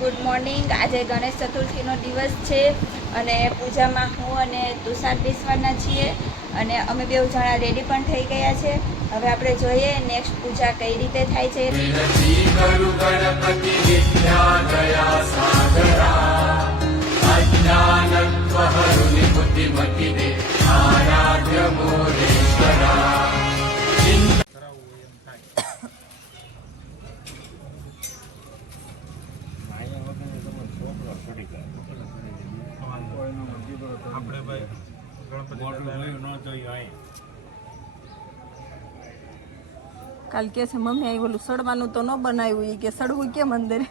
Good morning. આજે ગણેશ ચતુર્થીનો દિવસ છે અને પૂજામાં હું અને તુષાર બેસવાના છીએ અને અમે બે જણા રેડી પણ થઈ ગયા છે। હવે આપણે જોઈએ નેક્સ્ટ પૂજા કઈ રીતે થાય છે। આપણે ભાઈ કાલ કે છે મમ્મી આ ઓલું સડવાનું તો ન બનાવ્યું કે સડવું કેમ અંદર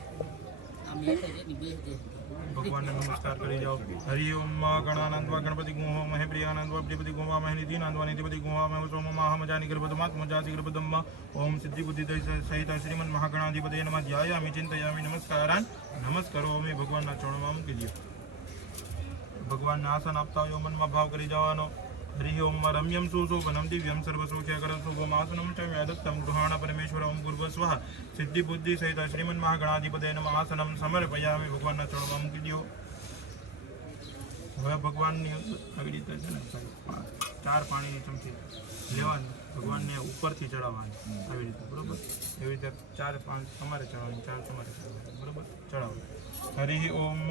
ભગવાનને નમસ્કાર કરી જાઓ। હરિ ઓમ ગણાનંદ ગણપતિ ગુહો મહે પ્રિયાનંદ વબ્ધિપતિ ગુહા મહે નિધિનંદ નિધિપતિ ગુહા મહે સોમ મહામજાની ગર્ભદમાત મજાસી ગર્ભદમ્મ ઓમ સિદ્ધિ બુદ્ધિ સહિત શ્રીમદ મહાગણાધિપતિ નમઃ ધ્યાયામિ ચિંતયામિ નમસ્કારાન નમસ્કારોમિ। ભગવાનના ચરણમાં મૂકી દો। ભગવાનને આસન આપતા હોય મનમાં ભાવ કરી જવાનો। હરિ ઓમ રમ્યમ સુશોભનમ દિવ્યમ સર્વસૌખ્યકરમ શુભમ આસનમ ચ વેદત્તમ ગૃહાણ પરમેશ્વર ઓમ ભૂર્ભ સ્વઃ સિદ્ધિ બુદ્ધિ સહિત શ્રીમદ મહાગણાધિપતય નમઃ આસનમ સમર્પયામિ। ભગવાનના ચરણમાં મૂકી દો। હવે ભગવાનની આવી રીતે છે ને 4 પાણીની ચમચી લેવાની, ભગવાનને ઉપરથી ચડાવવાની આવી રીતે, બરોબર? એવી રીતે 4 5 તમારે ચડાવવાની, 4 તમારે ચડાવવાની, બરોબર? ચડાવો। હરિ ઓમ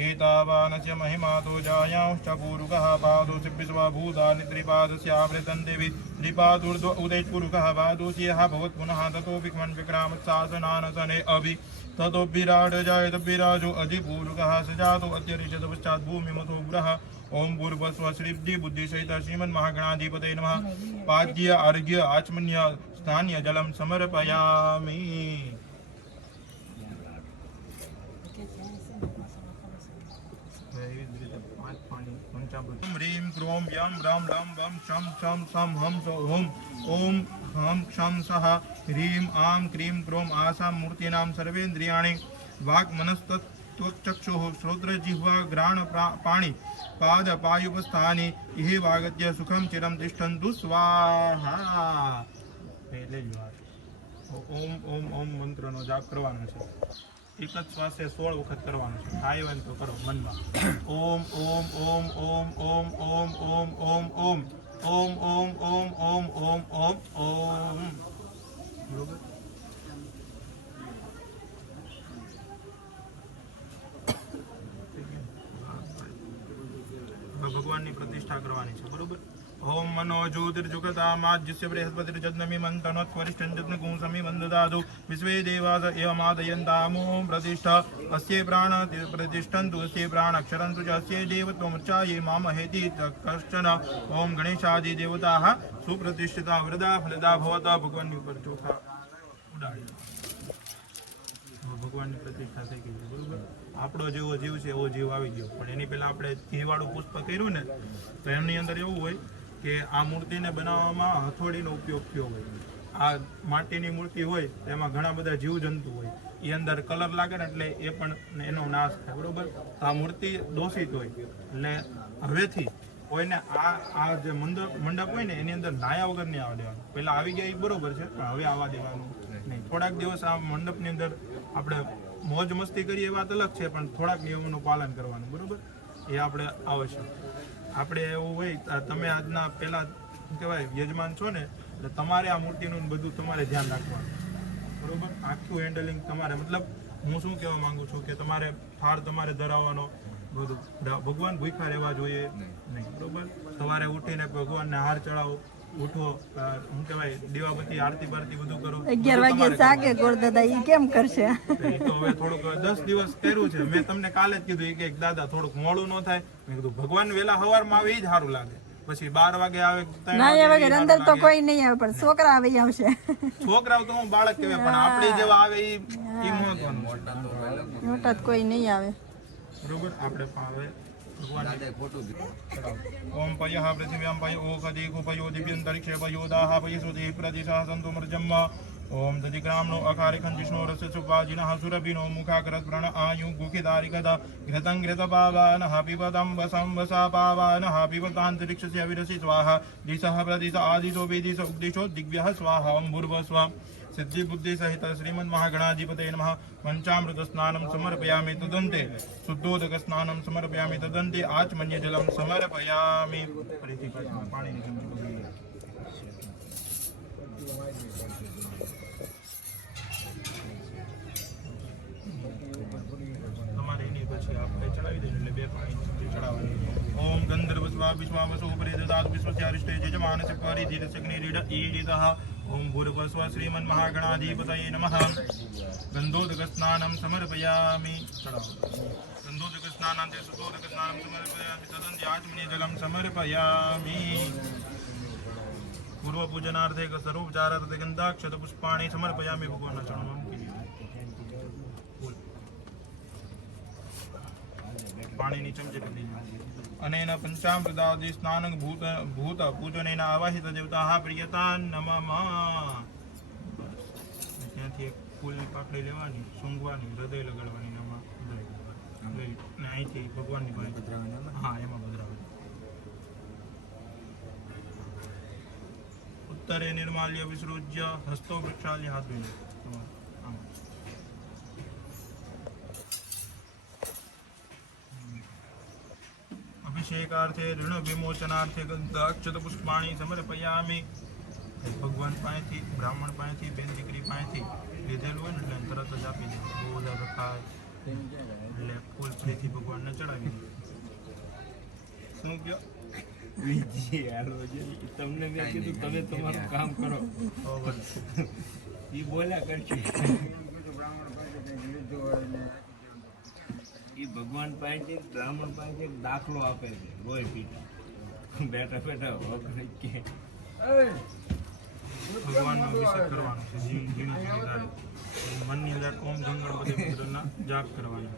एतावानस्य महिमातो जायांश्च पूरुकः पादोऽसि विश्वभूतानि त्रिपादस्यावृतं देवी त्रिपादूर्ध्व उदयपूरुकः पादोऽस्यः भवत् पुनः ततो विक्मन् विक्रामत्सासनानसने अभि ततो विराट जायत विराजो अधिपूरुकः सजातो अत्यरिषद पश्चात् भूमिमतो ग्रह ओम भूर्भुवस्व श्रीब्धि बुद्धि सहित श्रीमन् महागणाधिपतये नमः। पाद्य अर्घ्य आचमन्य स्थानीय जलम समर्पयामि। ह्रीं क्रों यं रं रं वं शं शं सं हं ओम ओम हं क्षं सः ह्रीं आं क्रीं क्रों आसां मूर्तीनां सर्वेन्द्रियाणि वाक्मनस्तत्त्वचक्षुः श्रोत्रजिह्वा घ्राण पाणि पाद पायुपस्थानि इह वागत्य सुखं चिरं तिष्ठन्तु स्वाहा। ओम ओम ओम मंत्रનો જાપ કરવાનો છે। एक ज श्वासे 16 वखत करवानुं छे। થાય હોય તો કરો મનમાં। ओम ओम ओम ओम ओम ओम ओम ओम ओम ओम ओम ओम ओम ओम ओम ओम। बरोबर? भगवाननी प्रतिष्ठा करवानी छे, बरोबर? ओम मनो ज्योतिर्जुगतामाज्यस्य बृहस्पतिर्जज्ञमि मन्तनोत्वरिष्ठं जज्ञगुं समी वन्ददातु विश्वे देवास एवमादयन्तामो प्रतिष्ठा अस्य प्राण प्रतिष्ठन्तु अस्य प्राणक्षरन्तु च अस्य देवत्वमर्चाये मामहेति कश्चन। ओम गणेशादि देवताः सुप्रतिष्ठिता वरदा फलदा भवता। भगवानની ઉપર ચોખા ઉડાડી ભગવાનની પ્રતિષ્ઠા થઈ ગઈ, બરોબર? આપણો જેવો જીવ છે એવો જીવ આવી ગયો, પણ એની પહેલા આપણે ઘીવાળું પુષ્પ કર્યું ને તો એમની અંદર એવું હોય કે આ મૂર્તિને બનાવવામાં હથોડીનો ઉપયોગ થયો હોય। આ માટીની મૂર્તિ હોય તેમાં ઘણા બધા જીવજંતુ હોય, એ અંદર કલર લાગે ને એટલે એ પણ એનો નાશ થાય, બરોબર? આ મૂર્તિ દોષિત હોય એટલે હવેથી કોઈને આ જે મંડપ હોય ને એની અંદર નાયા વગર નહીં આવવા દેવાનું। પહેલાં આવી ગયા એ બરોબર છે, પણ હવે આવવા દેવાનું નહીં। થોડાક દિવસ આ મંડપની અંદર આપણે મોજ મસ્તી કરીએ એ વાત અલગ છે, પણ થોડાક નિયમોનું પાલન કરવાનું, બરોબર? એ આપણે આવશ્યક। આપણે એવું હોય તમે આજના પહેલા શું કહેવાય યજમાન છો ને, એટલે તમારે આ મૂર્તિનું બધું તમારે ધ્યાન રાખવાનું, બરોબર? આખું હેન્ડલિંગ તમારે, મતલબ હું શું કહેવા માંગુ છું કે તમારે થાળ તમારે ધરાવવાનો, બધું ભગવાન ભૂખ્યા રહેવા જોઈએ નહીં, બરોબર? સવારે ઉઠીને ભગવાનને હાર ચડાવો, ઉઠો, શું કહેવાય દીવાબત્તી આરતી બારતી બધું કરો। 11 વાગે જાગે ગોરદાદા ઈ કેમ કરશે? તો હવે થોડુંક 10 દિવસ કર્યું છે, મેં તમને કાલે જ કીધું કે દાદા થોડુંક મોડું ન થાય, મેં કીધું ભગવાન વેલા સવારમાં આવે એ જ સારું લાગે, પછી 12 વાગે આવે 9 વાગે અંદર તો કોઈ નહીં આવે, પણ છોકરા આવી આવશે। છોકરાઓ તો હું બાળક કહેવાય, પણ આપણે જેવા આવે એ મહત્વનું છે, મોટા કોઈ નહીં આવે, બરોબર? આપણે આવે ओम पयः पृथिव्यां पय ओखदे कुपयो दिव्यन्तरिक्षे पयोदाः पयसुते प्रदिशः सन्तु मर्जम्म। ओम दधिग्रामनो अकारिखं जिष्णो रससुपाजिनः सुरभिनो मुखाकरत् प्रण आयु गुखिदारिकदा घृतं घृतपावानः पिबतं वसं वसा पावानः पिबतान्तरिक्षस्य विरसि स्वाहा दिशः प्रदिश आदिशो वेदिश उद्दिशो दिग्भ्यः स्वाहा। ओम भूर्भुवः स्वः सिद्धि बुद्धि सहित श्रीमन् महागणाधिपतये नमः पंचामृत स्नानं समर्पयामि तदन्ते शुद्धोदक स्नानं समर्पयामि तदन्ते आचमन्य जलं समर्पयामि फरीથી પાણીની ચમચી તમારે એની પછી આપણે ચડાવી દઈએ એટલે બે પાણી ચડાવવાની ओम गंधर्व स्वा विश्वावसो परिददात विश्वस्यारिष्टे यजमानस्य परिधीरसग्निरीड ईडितः ओम भूर्भुवस्व श्रीमन् महागणाधिपतये नमः गंधोदक स्नानं समर्पयामि गंधोदक स्नानान्ते सुतोदक स्नानं समर्पयामि तदन्ते आचमनीय जलं समर्पयामि पूर्व पूजनार्थे सर्वोपचारार्थे गन्धाक्षत पुष्पाणि समर्पयामि भगवानના ચરણોમાં મૂકી પાણીની ચમચી કરી अनेन पंचामृतादि स्नान भूत भूत पूजनेन आवाहित देवता प्रियता नमः ત્યાંથી એક ફૂલની પાકડી લેવાની સૂંઘવાની હૃદય લગાડવાની નમઃ ને અહીંથી ભગવાનની પાસે પધરાવવાની હા એમાં પધરાવવાની उत्तरे निर्माल्य विसृज्य हस्तो वृक्षाल्य हाथ धोઈને अभिषेकार्थे ऋण विमोचनार्थे गंधाक्षत पुष्पाणि समर्पयामि भगवान पासेથી બ્રાહ્મણ પાસેથી બેન દીકરી પાસેથી લીધેલું હોય ને એટલે તરત જ આપી દે બધા રખાય એટલે ફૂલ ફરીથી ભગવાનને ચડાવી દે શું કહો તમને મેં કીધું તમે તમારું કામ કરો એ બોલ્યા કરશે એ ભગવાન પાસે બ્રાહ્મણ પાસે દાખલો આપે છે રોય પીતા બેઠા બેઠા વખરી કે ભગવાનનો અભિષેક કરવાનો છે ઝીણી ઝીણી મનની અંદર ઓમ ગંગણપતિ પુત્રના જાપ કરવાનો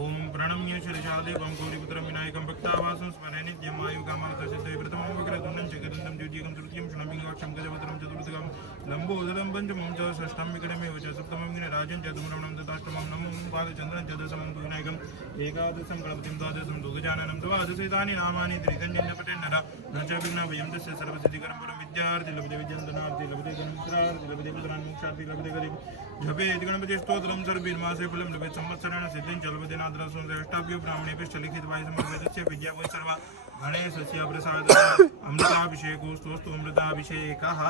ओम प्रणम्य श्रीशादेवं गौरीपुत्रं विनायकं भक्तावासं स्मरे नित्यमायुकामार्थसिद्धये प्रथमं विग्रहधुनं जगदन्तं द्वितीयं तृतीयं षण्विंगाक्षं गजवक्त्रं चतुर्थकं लम्बोदरं पञ्चमं च षष्ठं विक्रमेव च सप्तमं विघ्नराजं च चतुर्भुवनं तथाष्टमं नवमं पादचन्द्रं च दशमं तु विनायकं एकादशं गणपतिं द्वादशं तु गजाननं द्वादशैतानि नामानि त्रिदण्डपटेन्नर न च विघ्नभयं तस्य सर्वसिद्धिकरं परं विद्यार्थी लभते विद्यन्तनार्थी लभते धनुत्रार्थी लभते पुत्रान्मोक्षार्थी लभते गरीब जपेत गणपति स्तोत्रं सर्वैर्मासे फलं लभेत संवत्सरेण सिद्धिं च लभते नाद्रसं अष्टाभ्यो ब्राह्मणेभ्यश्च लिखितवाय समर्पितस्य विद्यावै सर्वा गणेशस्य प्रसादः अमृताभिषेको स्तोस्तु अमृताभिषेकः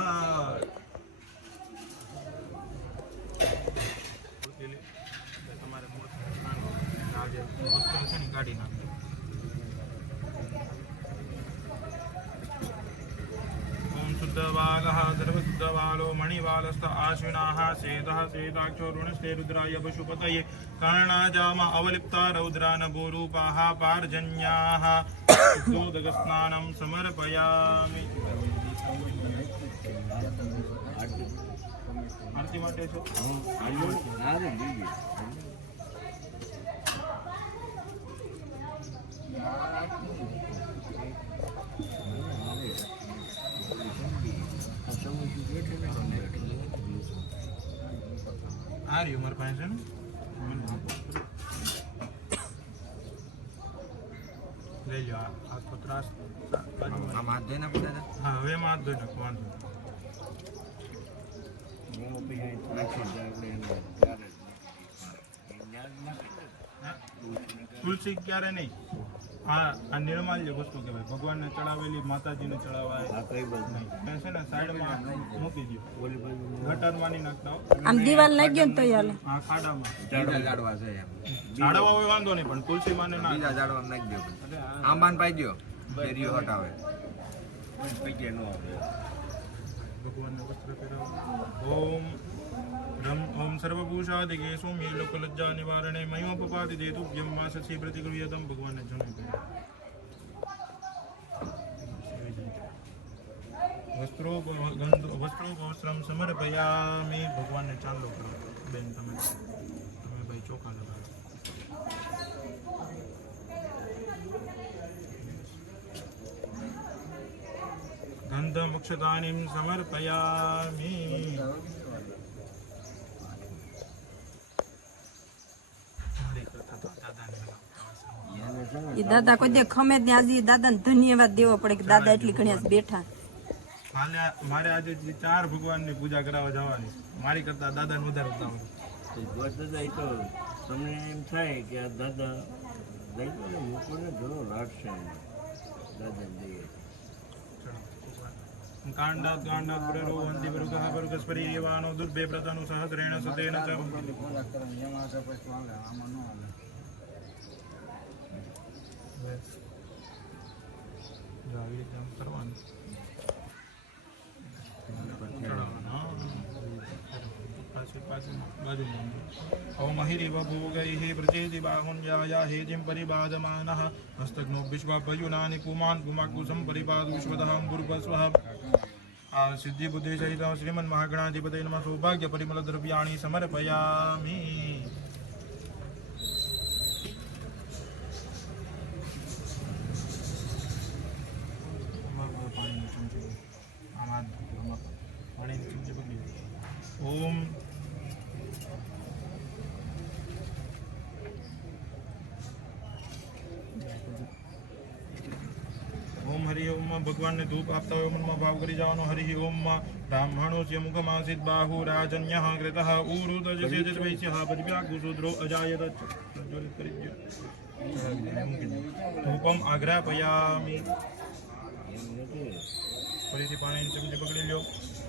તમારે આજે વસ્તુ છે ને કાઢી નાખજો शुद्धवागः सर्वशुद्धवालो मणिवालस्थ आश्विनाः शेतः शेताक्षो ऋणस्ते रुद्राय पशुपतये कर्णाजाम अवलिप्ता रौद्रानभूरूपाः पार्जन्याः शुद्धोदकस्नानं समर्पयामि आरती માટે છો आ रही उम्र पाए ने ले लो हाथ पत्रास આમ હાથ ધોઈને પડે हाँ હવે માં હાથ ધોઈ નાખો વાંધો तुलसी क्यारे नहीं हाँ आ निर्माल्य वस्तु कहेवाय भगवान ने चढ़ावेली माताजी ने चढ़ावाय नहीं છે ને સાઈડમાં મૂકી દો ગટરમાં નહીં નાખતા આમ દીવાલ લાગી ગયો ને તો યાર હા ખાડામાં બીજા ઝાડવા છે એમ ઝાડવા હોય વાંધો નહીં પણ તુલસી માને ના બીજા ઝાડવા નાખી દો આંબાન પાઈ દો બેરીઓ હટાવે પૈકે નો આવે ભગવાનને વસ્ત્ર પહેરાવો ओम सर्वभूषादिके सौम्ये लोकलज्जा निवारणे मयोपपादि देतुभ्यं माससि प्रतिगृह्यतं भगवान ने जन वस्त्रोपवस्त्रं समर्पयामि भगवान ने चांदो करो बेन તમે ભાઈ ચોખા લગાવો गंधम अक्षतानिं समर्पयामि એ દાદા કોઈ દે ખમે જ નહીં. આજે દાદાને ધન્યવાદ દેવો પડે કે દાદા એટલી ઘણી બેઠા. મારે આજે 4 ભગવાનની પૂજા કરાવવા જવાની મારી કરતા દાદાને વધારે ઉતાવળ. તો ગોળ દાદા એ તો તમને એમ થાય કે આ દાદા લઈ ગયો ને મૂકો ને ઘણો લાગશે એમાં. દાદા લઈએ કાંડાત કાંડાત પ્રરો વંદી વૃગઃ વૃગસ્પરી એવાનો દુર્ભે પ્રતનું સહસ્રેણ સતેન ચ આવી રીતે આમ કરવાનું. ओम हिरी बभूगैः प्रचेति बाहुन्याया हेजिं परिबाधमानः हस्तग्नो विश्वाभयुनानि पुमान् पुमाकुशं परिपादु विश्वतः भूर्भुवस्वः सिद्धि बुद्धि सहित श्रीमन् महागणाधिपतये नमः सौभाग्य परिमल द्रव्याणि समर्पयामि. ओम ओम हरि ओम भगवान ने धूप आपता हुए मन में भाव करी जानो. हरि ओम ब्राह्मणों से मुखमासित बाहु राजन्यः कृतः ऊरुत जसे वैश्यः परिव्याकुशूद्रो अजायत धूपम आग्रापयामि. फरीથી પાણી ચમચી પકડી લ્યો.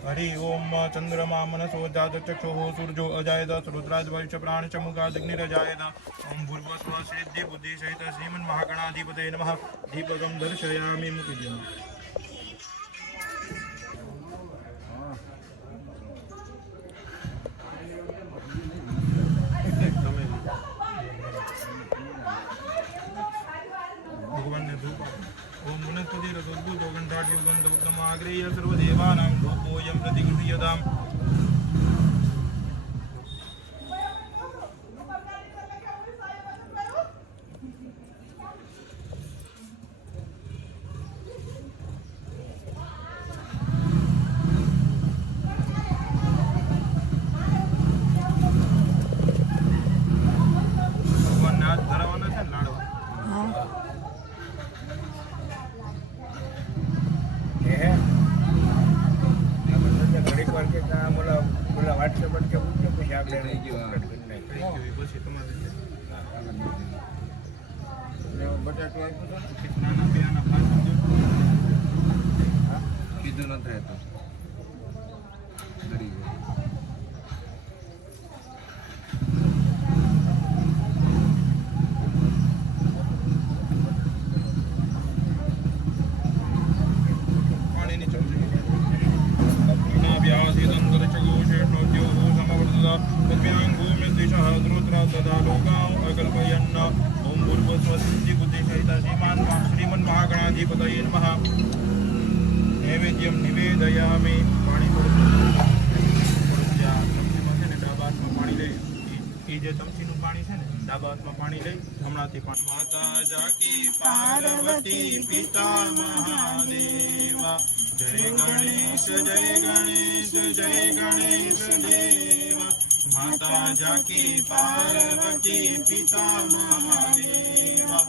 हरि ओम चंद्रमा मनसो जात चक्षुः सूर्यो अजायत रुद्राज वायुच प्राण च मुखादग्निरजायत. ओम भूर्भुवस्व सिद्धि बुद्धि सहित श्रीमन् महागणाधिपतये नमः. दीपकं दर्शयामि. મૂકી દો. ભગવાનને ધૂપ આપો. ओम वनस्पति रसोद्भूतो गन्धाढ्यो गन्ध उत्तम आग्रेय सर्वदेवानां धूपोऽयं प्रतिगृह्यताम्. ભગવાનને હાથ ધરાવવાના છે ને લાડવા. ઘડીક વાર કે બોલા વોટ્સએપ કે પૂછ્યો પછી આપણે રહી ગયું પછી તમારે બટાટું આપ્યું નાના પિયાના પાંચ કીધું નથી રહેતું ડરી ગયો. પાણીની ચમચી व्यासीदन्तरिक्षगोषेणोद्यो समवर्तता पद्भ्यां भूमिर्दिशः द्रुत्रा तदा लोकाम् अकल्पयन्. ॐ भूर्भुवस्व सिद्धि बुद्धि सहित श्रीमन्महागणाधिपतये नमः. नैवेद्यं निवेदयामि. પાણી થોડું ત્યાં ચમચીમાં છે ને ડાબા હાથમાં પાણી લઈ એ જે ચમચીનું પાણી છે ને ડાબા હાથમાં પાણી લઈ હમણાંથી પાણી. માતા જાકી પાર્વતી પિતા મહાદેવા. जय गणेश जय गणेश देवा. माता जाकी पार्वती पिता महादेवा.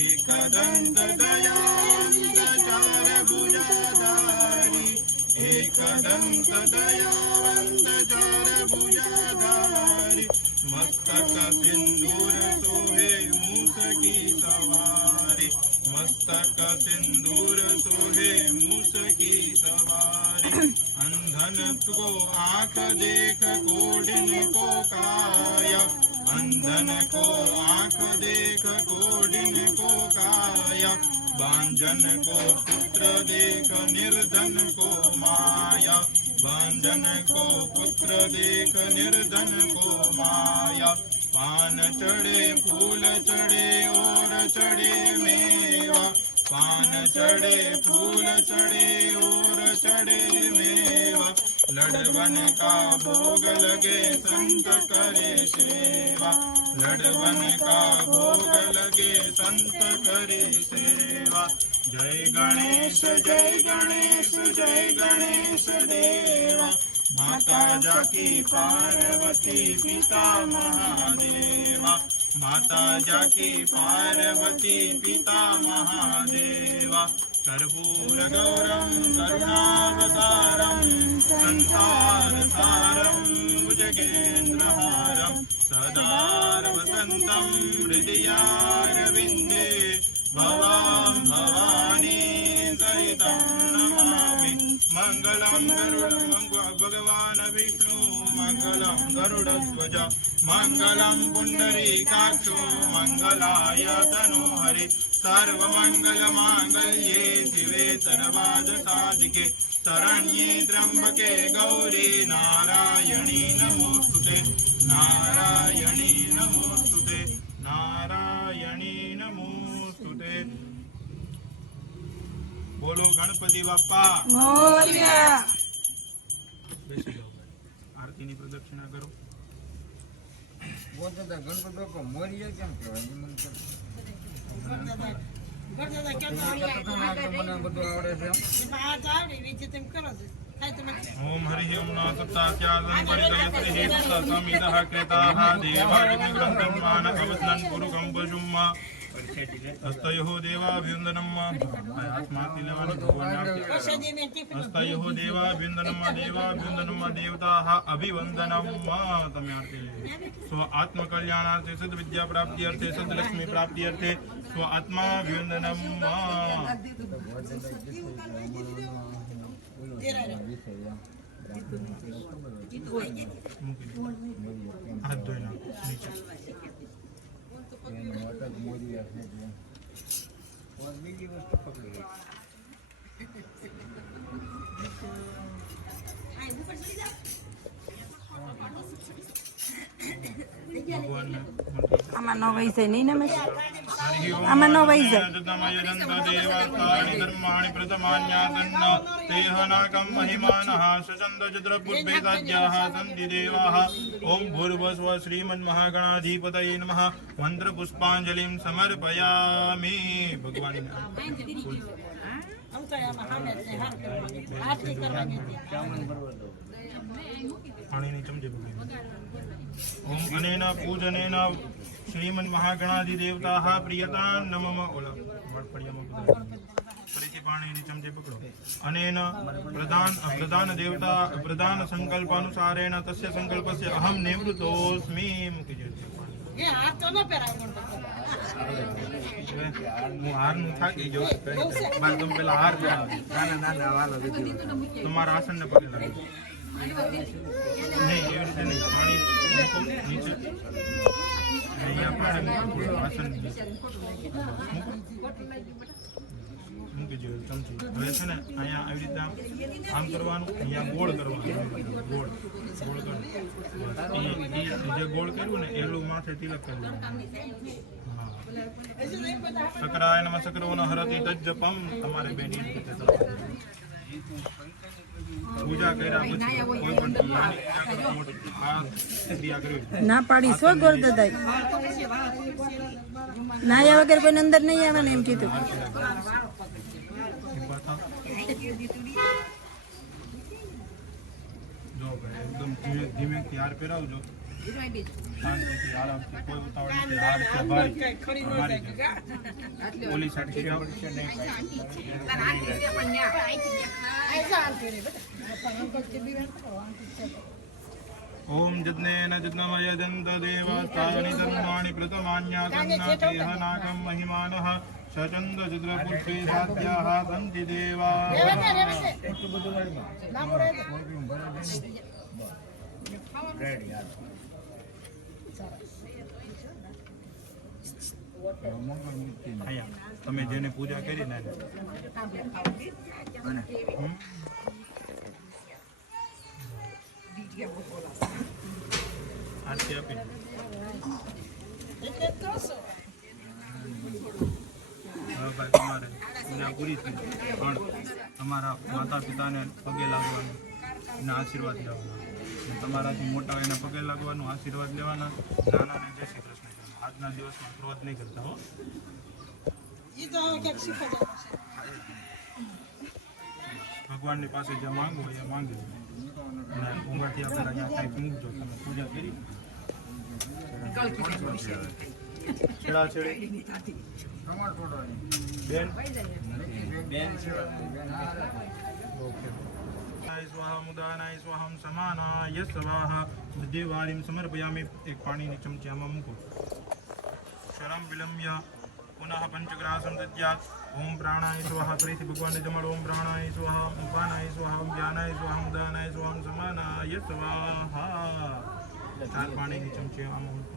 एकदंत दयावंत चार भुजाधारी. एकदंत दयावंत चार भुजाधारी. मस्तक सिंदूर सोहे मूस की सवारी. मस्तक सिंदूर सोहे मूस की सवारी. अंधन को आँख देख कोडिन को काया. अंधन को आँख देख कोडिन को काया. बांझन को पुत्र देख निर्धन को माया. बांझन को पुत्र देख निर्धन को माया. पान चढ़े फूल चढ़े और चढ़े मेवा. पान चढ़े फूल चढ़े और चढ़े मेवा. लड़वन का भोग लगे संत करे सेवा. लड़वन का भोग लगे संत करे सेवा. जय गणेश देवा. माता जाकी पार्वती पिता महादेवा. माता जाकी पार्वती पिता महादेवा. कर्पूरगौरं करुणावतारं संसारसारं भुजगेन्द्रहारं सदा वसन्तं हृदयारविन्दे भवां भवानी सहितं नमामि मङ्गलं भगवान् विष्णु मङ्गलं गरुडध्वज मङ्गलं पुण्डरीकाक्षो मङ्गलाय तनोहरि सर्वमङ्गलमाङ्गल्ये शिवे सर्वार्थसाधिके शरण्ये त्र्यम्बके गौरी नारायणी नमोस्तुते नारायणी नमोस्तुते नारायणी नमोस्तुते। बोलो गणपति बाप्पा મોર્યા બેસી જાઓ ભાઈ. આરતીની પ્રદક્ષિણા કરો. ગણપતિ બાપા મોરિયા કેમ કહેવાય મને બધું આવડે છે ओम हरि ओम सत्तात्यागं परितयत्रिः सतमिदः कृताः देवादिग्रन्थन्मान अवस्नन् पुरुकं पशुम्मा हस्तयोः देवाभिवन्दनं हस्तयोः देवाभिवन्दनं देवाभिवन्दनं देवताः अभिवन्दनं तमे स्व आत्मकल्याणार्थे सद्विद्या प्राप्त्यर्थे सद्लक्ष्मी प्राप्त्यर्थे स्व आत्माभिवन्दनं हाथ धोना नीचे બીજી વસ્તુ પકડી भगवान ने આમાં ન વહી જાય નહીં નમેશ हरि ओम આમાં ન વહી જાય तमयदन्त देवतानि धर्माणि प्रथमान्यातन्न तेहनाकं महिमानः सचन्दचन्द्रपुर्भेदाज्याः सन्ति देवाः ॐ भूर्भुवस्व श्रीमन्महागणाधिपतये नमः मन्त्रपुष्पाञ्जलिं समर्पयामि भगवान पाणीनी चमचे ओम अनेन पूजनेन श्रीमन्महागणाधिदेवताः प्रियतां नमः ओला फरीથી પાણીની ચમચે પકડો અનેન પ્રધાન દેવતા પ્રધાન સંકલ્પાનુસારેણ તસ્ય સંકલ્પસ્ય અહમ નિવૃત્તોસ્મિ મૂકી દે હું હારનું થાકી ગયો બાર તમે પેલા હાર તમારા આસનને પગે લાગો નહીં એવી રીતે નહીં પાણી મૂકો નીચે અહીંયા પાણી આસન મૂકી દો ચમચી હવે છે ને અહીંયા આવી રીતે આમ કરવાનું અહીંયા ગોળ કરવાનું ગોળ કરો જે ગોળ કર્યું ને એલું માથે તિલક કરવાનું सकराय नमः सकरो न हरति तज्जपम તમારે બેની રીતે પૂજા કર્યા પછી કોઈ પણ ક્રિયા કરવી ના પાડી સો ગોળ દદાઈ નાયા વગર કોઈ અંદર નહીં આવે ને એમ કીધું જો ભાઈ એકદમ ધીમે ધીમે તૈયાર કરાવજો શાંતિથી આરામથી કોઈ ઉતાવળ નથી હાર છે ભારી ઓલી સાઈડ ओम जज्ञेन जज्ञमयदन्त देवतानि धर्माणि प्रथमान्यातन्नाकं महिमानः सचन्द चन्द्रपुष्पे साध्याः सन्ति देवाः તમે જેને પૂજા કરી ને આરતી આપી ભાઈ તમારે પૂજા પૂરી થઈ પણ તમારા માતા પિતાને પગે લાગવાનું એના આશીર્વાદ લેવાના તમારાથી મોટા એના પગે લાગવાનું આશીર્વાદ લેવાના નાનાને જય શ્રી કૃષ્ણ આજના દિવસમાં ક્રોધ નહીં કરતા હો ભગવાનની પાસે જે માંગવું હોય એ માંગી અને ઉંમરથી આપણે અહીંયા કંઈક મૂકજો તમે પૂજા કરી છેડા છેડી તમારે છોડવાની. બેન બેન છે. ઓકે સ્વાહા મુદાનાય સ્વાહમ સમાનાય સ્વાહા દેવારીમ સમર્પયામિ. એક પાણીની ચમચી આમાં મૂકો. શરમ વિલંબ્ય પુનઃ પંચગ્રાસમ દદ્યાત. ઓમ પ્રાણાય સ્વાહા. ફરીથી ભગવાનને જમાડો. ઓમ પ્રાણાય સ્વાહા, ઉપાનાય સ્વાહા, ઓમ જ્ઞાનાય સ્વાહા, ઉદાનાય સ્વાહમ સમાનાય સ્વાહા. 4 પાણીની ચમચી આમાં મૂકો.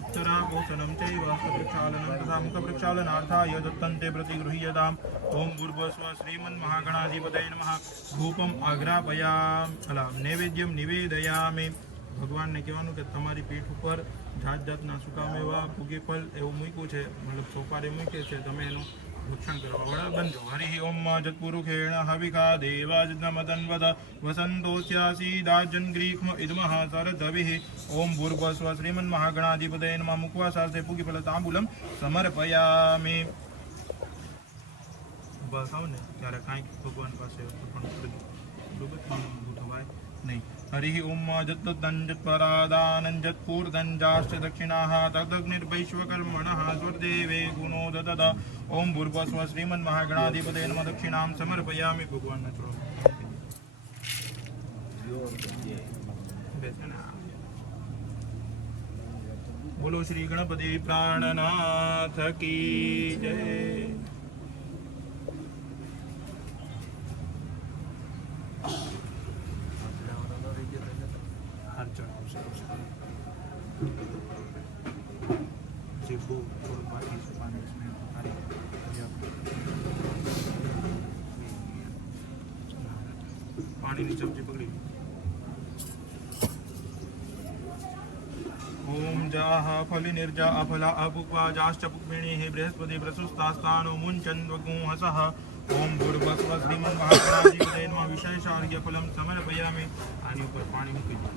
उत्तराभूषणं चैव हस्तप्रक्षालनं तथा मुखप्रक्षालनार्थाय दत्तन्ते प्रतिगृह्यताम्. ओम भूर्भुवस्व श्रीमन्महागणाधिपतये नमः. धूपम आग्रापयामि. नैवेद्यम निवेदयामि. ભગવાનને કહેવાનું કે તમારી પીઠ ઉપર જાત જાતના સુકામેવા ફૂગી ફળ એવું મૂક્યું છે, મતલબ સોપારી મૂકે છે, તમે એનું ભક્ષણ કરવા વાળા બનજો. હરિ ઓમ જત્પુરુષેણ હવિકા દેવાજ્ઞમતન્વદ વસંતોસ્યાસીદાજન ગ્રીક્મ ઇદમઃ સરધવિઃ. ઓમ ભૂર્ભુવસ્વ શ્રીમન્મહાગણાધિપતये નમઃ. મુકવા સાથે ફૂગી ફળ તાંબૂલમ સમર્પયામિ. બસ આવો ને ત્યારે કાંઈક ભગવાન પાસે અર્પણ કરજો. થવાય નહીં. હરિ ઓમ જત્તદંજત્પરાદાનંજત્પૂર્દંજાશ્ચ દક્ષિણાઃ તદગ્નિર્વૈશ્વકર્મણઃ સ્વર્દેવે ગુણો દદદ. ઓમ ભૂર્ભુવસ્વ શ્રીમન્મહાગણાધિપતये નમઃ. દક્ષિણામ સમર્પયામિ. ભગવાનના ચરણો બોલો શ્રી ગણપતિ પ્રાણનાથ કી જય. પાણીની ચમચી પકડી. ઓમ જાહ ફલિ નિર્જા અફલા અપુક્વા જાશ્ચ પુક્મિણીઃ બૃહસ્પતિ પ્રસુસ્તાસ્તાનો મુંચન વગુંહસઃ. ઓમ ભૂર્ભુવસ્વ શ્રીમન્મહાગણાધિપતये નમઃ. વિશેષાર્ઘ્ય ફલમ સમર્પયામિ. આની ઉપર પાણી મૂકી દો.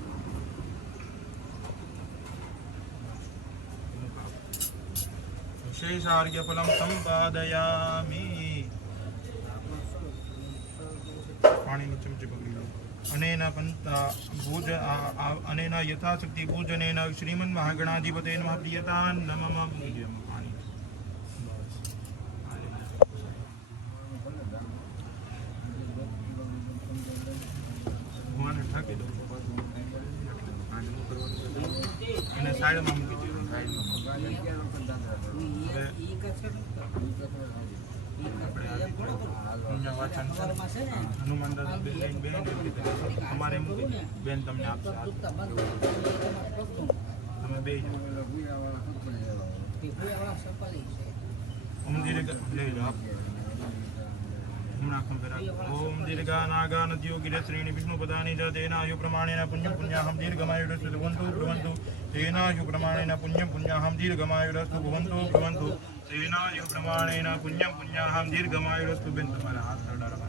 વિશેષાર્ઘ્ય ફલમ સંપાદયામિ. પાણીની ચમચી પકડી લો. અનેના ભોજ અનેના યથાશક્તિ ભોજનેન શ્રીમન્મહાગણાધિપતये નમઃ. પ્રિયતાન નમઃ. પાણી ભગવાનને ઢાંકી દો. અને સાઈડમાં મૂકી દો. વાચન હનુમાન દાદા બેન તમારે બેન તમને આપશે. તમે બે લઈ જાઓ. ओम दीर्घा नागा नद्यो गिरश्रेणी विष्णु पदानि च तेनायु प्रमाणेन पुण्यं पुण्याहं दीर्घमायुरस्तु भवन्तु ब्रुवन्तु. तेनायु प्रमाणेन पुण्यं पुण्याहं दीर्घमायुरस्तु भवन्तु ब्रुवन्तु. तेनायु प्रमाणेन पुण्यं पुण्याहं दीर्घमायुरस्तु. बेन तुम्हारा हाथ खड़ा रखा.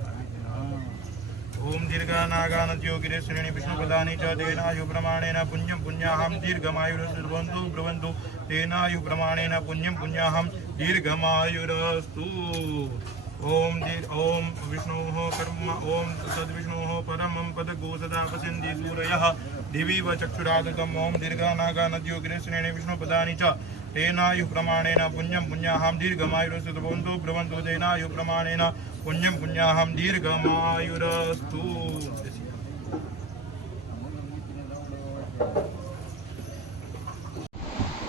ओम दीर्घा नागा नद्यो गिरश्रेणी विष्णु पदानि च तेनायु प्रमाणेन पुण्यं पुण्याहं दीर्घमायुरस्तु भवन्तु ब्रुवन्तु. तेनायु प्रमाणेन पुण्यं पुण्याहं दीर्घमायुरस्तु. ओम विष्णोः कर्म ओम तद्विष्णोः परमं पदगो सदा पश्यन्ति सूरयः दिवीव चक्षुरादतम्. ओम दीर्घा नागा नद्यो गिरश्रेणी विष्णुपदानि च तेनायु प्रमाणेन पुण्यं पुण्याहं दीर्घमायुरस्तु भवन्तु ब्रुवन्तु. तेनायु प्रमाणेन पुण्यं पुण्याहं दीर्घमायुरस्तु.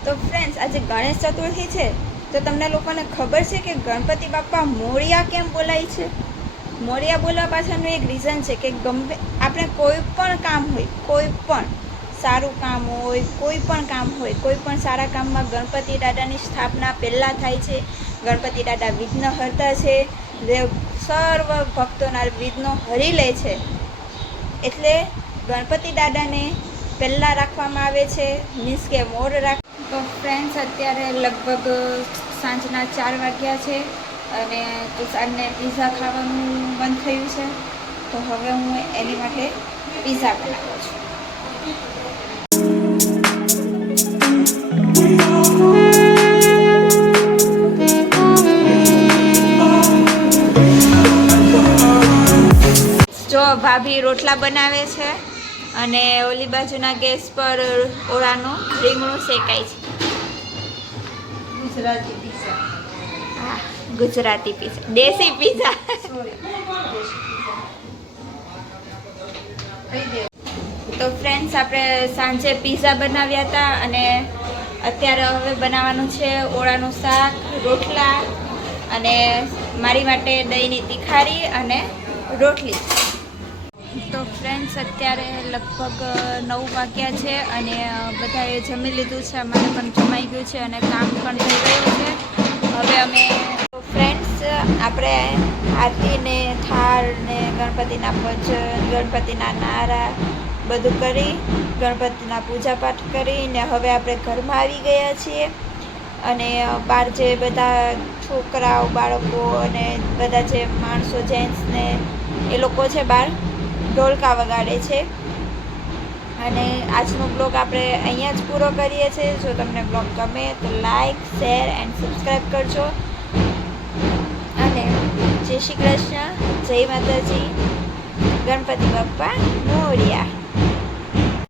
તો ફ્રેન્ડ્સ આજે ગણેશ ચતુર્થી છે, તો તમને લોકોને ખબર છે કે ગણપતિ બાપ્પા મોરિયા કેમ બોલાય છે? મોરિયા બોલવા પાછળનું એક રીઝન છે કે ગમે આપણે કોઈ પણ કામ હોય, કોઈ પણ સારું કામ હોય, કોઈ પણ કામ હોય, કોઈ પણ સારા કામમાં ગણપતિ દાદાની સ્થાપના પહેલાં થાય છે. ગણપતિ દાદા વિઘ્નહર્તા છે, સર્વ ભક્તોના વિઘ્નો હરી લે છે. એટલે ગણપતિ દાદાને પહેલાં રાખવામાં આવે છે, મીન્સ કે મોર રાખ. તો ફ્રેન્ડ્સ અત્યારે લગભગ સાંજના 4 વાગ્યા છે અને તુષારને પીઝા ખાવાનું મન થયું છે, તો હવે હું એની માટે પીઝા બનાવું છું. જો ભાભી રોટલા બનાવે છે અને ઓલી બાજુના ગેસ પર ઓળાનું રીંગણું શેકાય છે. ગુજરાતી પીઝા હા ગુજરાતી પીઝા દેશી પીઝા સોરી કહી દે તો ફ્રેન્ડ્સ આપણે સાંજે પીઝા બનાવ્યા હતા અને અત્યારે હવે બનાવવાનું છે ઓળાનું શાક રોટલા અને મારી માટે દહીંની તિખારી અને રોટલી. તો ફ્રેન્ડ્સ અત્યારે લગભગ 9 વાગ્યા છે અને બધાએ જમી લીધું છે. અમારે પણ જમાઈ ગયું છે અને કામ પણ થઈ ગયું છે. હવે અમે ફ્રેન્ડ્સ આપણે આરતી ને થાળ ને ગણપતિના ભજન ગણપતિના નારા બધું કરી ગણપતિના પૂજાપાઠ કરીને હવે આપણે ઘરમાં આવી ગયા છીએ અને બહાર જે બધા છોકરાઓ બાળકો અને બધા જે માણસો જેન્ટ્સને એ લોકો છે બહાર ઢોલકા વગાડે છે. અને આજનો બ્લોગ આપણે અહીંયા જ પૂરો કરીએ છીએ. જો તમને બ્લોગ ગમે તો લાઈક શેર એન્ડ સબસ્ક્રાઈબ કરજો અને જય શ્રી કૃષ્ણ, જય માતાજી, ગણપતિ બાપ્પા મોરયા.